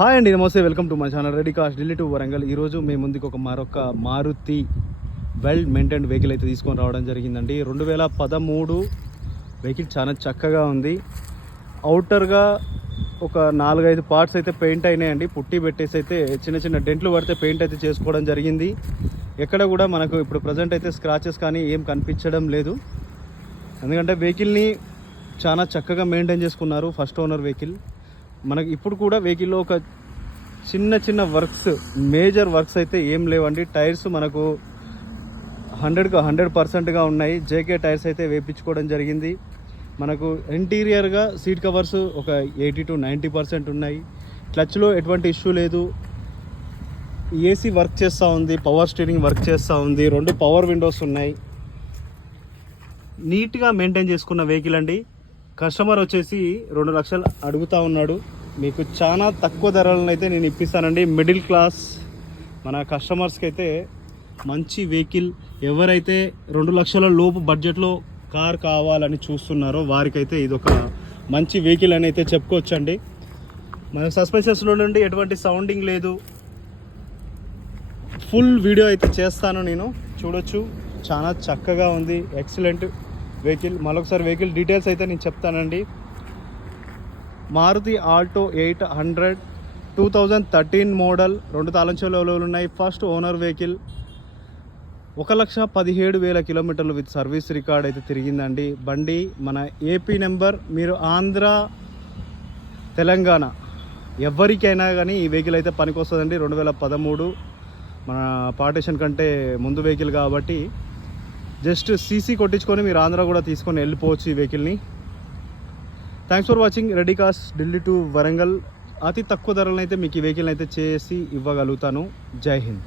Hi అండి, నమస్తే. Welcome to my channel ready cars Delhi to Warangal. ఈరోజు మేము ముందుకు మరొక మారుతి వెల్ మెయింటైన్డ్ వెహికల్ అయితే తీసుకొని రావడం జరిగిందండి. 2013 వెహికల్ చాలా చక్కగా ఉంది. అవుటర్గా ఒక 4-5 పార్ట్స్ అయితే పెయింట్ అయినాయండి. పుట్టి పెట్టేసి అయితే చిన్న చిన్న డెంట్లు పడితే పెయింట్ అయితే చేసుకోవడం జరిగింది. ఎక్కడ కూడా మనకు ఇప్పుడు ప్రజెంట్ అయితే స్క్రాచెస్ కానీ ఏం కనిపించడం లేదు. ఎందుకంటే వెహికల్ని చాలా చక్కగా మెయింటైన్ చేసుకున్నారు. First owner vehicle. మనకి ఇప్పుడు కూడా వెహికల్లో ఒక చిన్న వర్క్స్, మేజర్ వర్క్స్ అయితే ఏం లేవండి. టైర్స్ మనకు 100% ఉన్నాయి. జేకే టైర్స్ అయితే వేయించుకోవడం జరిగింది. మనకు ఇంటీరియర్గా సీట్ కవర్స్ ఒక 80 to 90% ఉన్నాయి. క్లచ్లో ఎటువంటి ఇష్యూ లేదు. ఏసీ వర్క్ చేస్తూ ఉంది, పవర్ స్టీరింగ్ వర్క్ చేస్తూ ఉంది, 2 పవర్ విండోస్ ఉన్నాయి. నీట్గా మెయింటైన్ చేసుకున్న వెహికల్ అండి. కస్టమర్ వచ్చేసి 2 లక్షలు అడుగుతూ ఉన్నాడు. మీకు చాలా తక్కువ ధరలను అయితే నేను ఇప్పిస్తానండి. మిడిల్ క్లాస్ మన కస్టమర్స్కి అయితే మంచి వెహికల్, ఎవరైతే 2 లక్షల లోపు బడ్జెట్లో కార్ కావాలని చూస్తున్నారో వారికైతే ఇది ఒక మంచి వెహికల్ అని అయితే చెప్పుకోవచ్చండి. మన సస్పెన్షన్స్లో నుండి ఎటువంటి సౌండింగ్ లేదు. ఫుల్ వీడియో అయితే చేస్తాను నేను, చూడొచ్చు. చాలా చక్కగా ఉంది, ఎక్సలెంట్ వెహికల్. మరొకసారి వెహికల్ డీటెయిల్స్ అయితే నేను చెప్తానండి. మారుతి ఆల్టో 800 2013 మోడల్, 2 తాళం చెవులు ఉన్నాయి. First owner vehicle. 1,17,000 కిలోమీటర్లు విత్ సర్వీస్ రికార్డ్ అయితే తిరిగిందండి. బండి మన ఏపీ నెంబర్. మీరు ఆంధ్ర, తెలంగాణ ఎవరికైనా కానీ ఈ వెహికల్ అయితే పనికి వస్తుందండి. 2013 మన పార్టీషన్ కంటే ముందు వెహికల్ కాబట్టి జస్ట్ సీసీ కొట్టించుకొని మీరు ఆంధ్ర కూడా తీసుకొని వెళ్ళిపోవచ్చు ఈ వెహికల్ని. Thanks for watching ready cars Delhi to Warangal. అతి తక్కువ ధరలను అయితే మీకు ఈ వెహికల్ని అయితే చేసి ఇవ్వగలుగుతాను. జై హింద్.